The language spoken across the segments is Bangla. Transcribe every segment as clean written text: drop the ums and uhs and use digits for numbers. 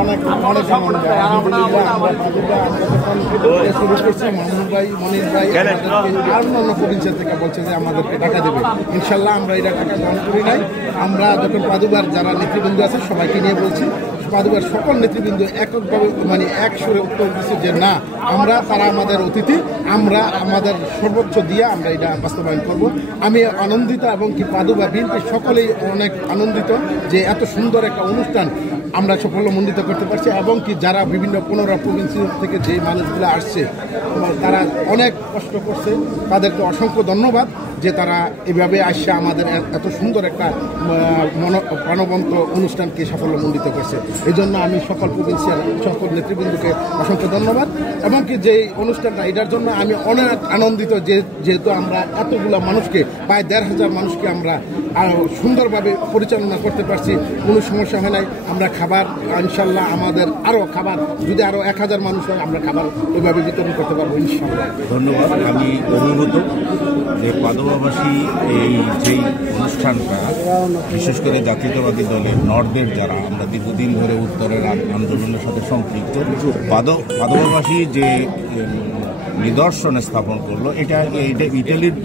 অনেক অনেক আনন্দ। আলহামদুলিল্লাহ আমরা শুরু করছি, মামুন ভাই, মনির ভাই আর অন্য প্রভিন্সিয়াল থেকে বলছে যে আমাদেরকে টাকা দেবে। ইনশাল্লাহ আমরা এটা টাকা গ্রহণ করি নাই। আমরা যখন পাদুবার যারা নেতৃবৃন্দ আছে সবাইকে নিয়ে বলছি, পাদুবার সকল নেতৃবৃন্দ এককভাবে মানে এক সুরে উত্তর দিচ্ছে যে না, আমরা তারা আমাদের অতিথি, আমরা আমাদের সর্বোচ্চ দিয়ে আমরা এটা বাস্তবায়ন করব। আমি আনন্দিত এবং কি পাদুবা বিএনপি সকলেই অনেক আনন্দিত যে এত সুন্দর একটা অনুষ্ঠান আমরা সাফল্যমণ্ডিত করতে পারছি এবং কি যারা বিভিন্ন 15 প্রভিন্সি থেকে যে মানুষগুলো আসছে তারা অনেক কষ্ট করছে, তাদেরকে অসংখ্য ধন্যবাদ যে তারা এভাবে আসছে আমাদের এত সুন্দর একটা প্রাণবন্ত অনুষ্ঠানকে সাফল্যমণ্ডিত করছে। এই জন্য আমি সকল প্রভিন্সিয়াল সকল নেতৃবৃন্দকে অসংখ্য ধন্যবাদ এবং কি যে অনুষ্ঠানটা এটার জন্য আমি অনেক আনন্দিত যেহেতু আমরা এতগুলো মানুষকে প্রায় 1500 মানুষকে আমরা সুন্দরভাবে পরিচালনা করতে পারছি, কোনো সমস্যা হয় নাই। আমরা খাবার ইনশাল্লাহ আমাদের আরও খাবার যদি আরও 1000 মানুষ হয় আমরা খাবার এভাবে বিতরণ করতে পারবো ইনশাল্লাহ। ধন্যবাদ। আমি অভিভূত যে পাদুবাবাসী এই যেই অনুষ্ঠানটা বিশেষ করে জাতীয়তাবাদী দলের নর্থের যারা আমরা দীর্ঘদিন ধরে উত্তরের আন্দোলনের সাথে সম্পৃক্ত, পাদুবাবাসী যে নিদর্শনে স্থাপন করলো এটা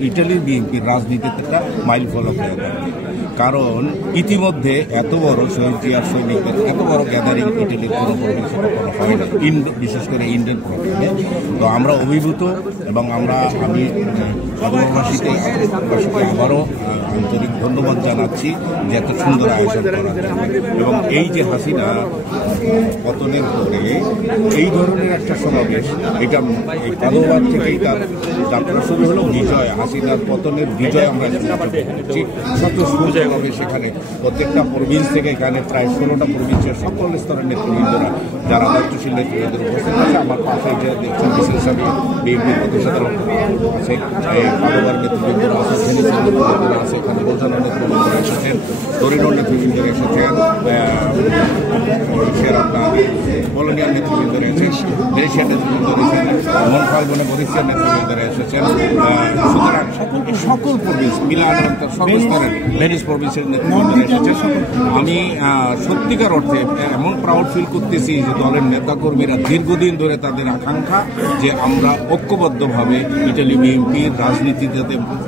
ইটালির বিএনপির রাজনীতিতে একটা মাইল ফলক হয়ে থাকে। কারণ ইতিমধ্যে এত বড় শহীদ জিয়ার সৈনিকদের এত বড় গ্যাদারিং ইটালির কোনো প্রভিন্সে কখনো হয় না, বিশেষ করে ইন্ডিয়ান প্রভিন্সে। তো আমরা অভিভূত এবং আমি পাদুবাবাসীকে আবারও আন্তরিক ধন্যবাদ জানাচ্ছি যে এত সুন্দর আয়োজন করা এবং এই যে হাসিনা পতনের পরে এই ধরনের একটা সমাবেশ, এটা এই পাদুবার থেকেই তার যাত্রা শুরু হলো। বিজয়, হাসিনার পতনের বিজয় আমরা স্বতঃস্ফূর্তভাবে সেখানে প্রত্যেকটা প্রভিন্স থেকে এখানে প্রায় 16টা প্রভিন্সের সকল স্তরের নেতৃবৃন্দরা যারা দায়িত্বশীল নেতৃবৃন্দের উপস্থিত আছে। আমার পাশে যে দেখছেন বিশেষ হিসাবে বিএনপির প্রতিষ্ঠাতা আছে, পাদুবার নেতৃবৃন্দরা আছে, নেতৃবৃন্দরা আছে, এখানে বোঝানোর নেতৃবৃন্দরা এসেছেন, তরিনোর নেতৃবৃন্দরা এসেছেন, আপনার কলোনিয়াল নেতৃবৃন্দরা এসেছেন, দেশিয়ার নেতৃবৃন্দ এসেছেন, মন ফাল্গুনে বরিশিয়ার নেতৃবৃন্দরা এসেছেন। সুতরাং সকল প্রভিন্স মিলানোর সব স্তরের ভেনিস প্রভিন্সের নেতৃবৃন্দরা এসেছেন। আমি সত্যিকার অর্থে এমন প্রাউড ফিল করতেছি যে দলের নেতাকর্মীরা দীর্ঘদিন ধরে তাদের আকাঙ্ক্ষা যে আমরা ঐক্যবদ্ধভাবে ইটালি বিএনপির রাজনীতিতে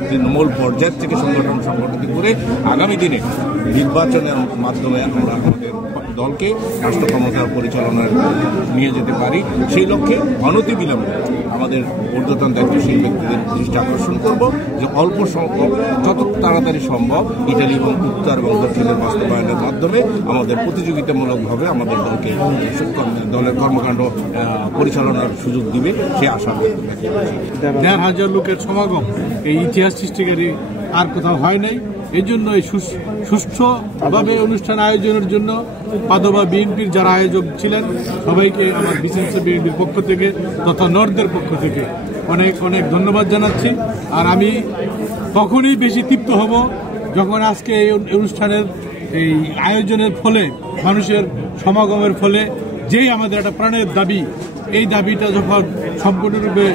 তৃণমূল পর্যায় থেকে সংগঠিত করে আগামী দিনে নির্বাচনের মাধ্যমে আমরা আমাদের দলকে রাষ্ট্র ক্ষমতার পরিচালনার নিয়ে যেতে পারি। সেই লক্ষ্যে অনতিবিলম্বে আমাদের ঊর্ধ্বতন দায়িত্বশীল ব্যক্তিদের দৃষ্টি আকর্ষণ করব যে অল্প সংখ্যক যত তাড়াতাড়ি সম্ভব ইটালি এবং উত্তর এবং দক্ষিণের বাস্তবায়নের মাধ্যমে আমাদের প্রতিযোগিতামূলকভাবে আমাদের দলের কর্মকাণ্ড পরিচালনার সুযোগ দিবে সে আশা ব্যক্ত রাখি। 1500 লোকের সমাগম এই ইতিহাস সৃষ্টিকারী আর কোথাও হয় নাই। এই জন্য এই সুষ্ঠুভাবে অনুষ্ঠান আয়োজনের জন্য পাদুবা বিএনপির যারা আয়োজক ছিলেন সবাইকে আমার বিশেষ বিএনপির পক্ষ থেকে তথা নর্থের পক্ষ থেকে অনেক অনেক ধন্যবাদ জানাচ্ছি। আর আমি তখনই বেশি তৃপ্ত হব যখন আজকে এই অনুষ্ঠানের এই আয়োজনের ফলে মানুষের সমাগমের ফলে যেই আমাদের একটা প্রাণের দাবি, এই দাবিটা যখন সম্পূর্ণরূপে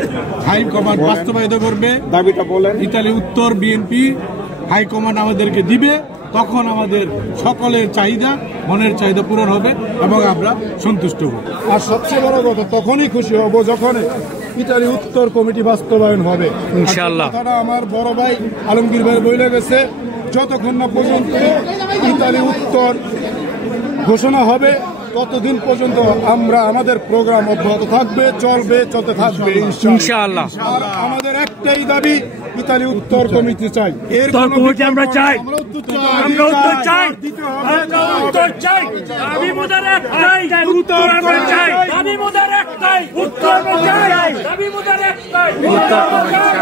হাইকমান্ড বাস্তবায়িত করবে, দাবিটা বলেন ইতালি উত্তর বিএনপি হাইকমান্ড আমাদেরকে দিবে, তখন আমাদের সকলের চাহিদা, মনের চাহিদা পূরণ হবে এবং আমরা সন্তুষ্ট হব। আর সবচেয়ে বড় কথা তখনই খুশি হব যখন ইতালি উত্তর কমিটি বাস্তবায়ন হবে ইনশাআল্লাহ। কথাটা আমার বড় ভাই আলমগীর ভাই বলে গেছে, যতক্ষণ না পর্যন্ত ইতালি উত্তর ঘোষণা হবে ততদিন পর্যন্ত আমরা আমাদের প্রোগ্রাম অব্যাহত থাকবে, চলতে থাকবে ইনশাআল্লাহ। আর আমাদের একটাই দাবি, ইতালি উত্তর কমিটি চাই, এর কমিটি আমরা চাই, আমরা উত্তর চাই, উত্তর চাই, দাবি মোদের একটাই, উত্তর আমরা চাই, দাবি মোদের একটাই, উত্তর চাই, দাবি মোদের একটাই, উত্তর চাই।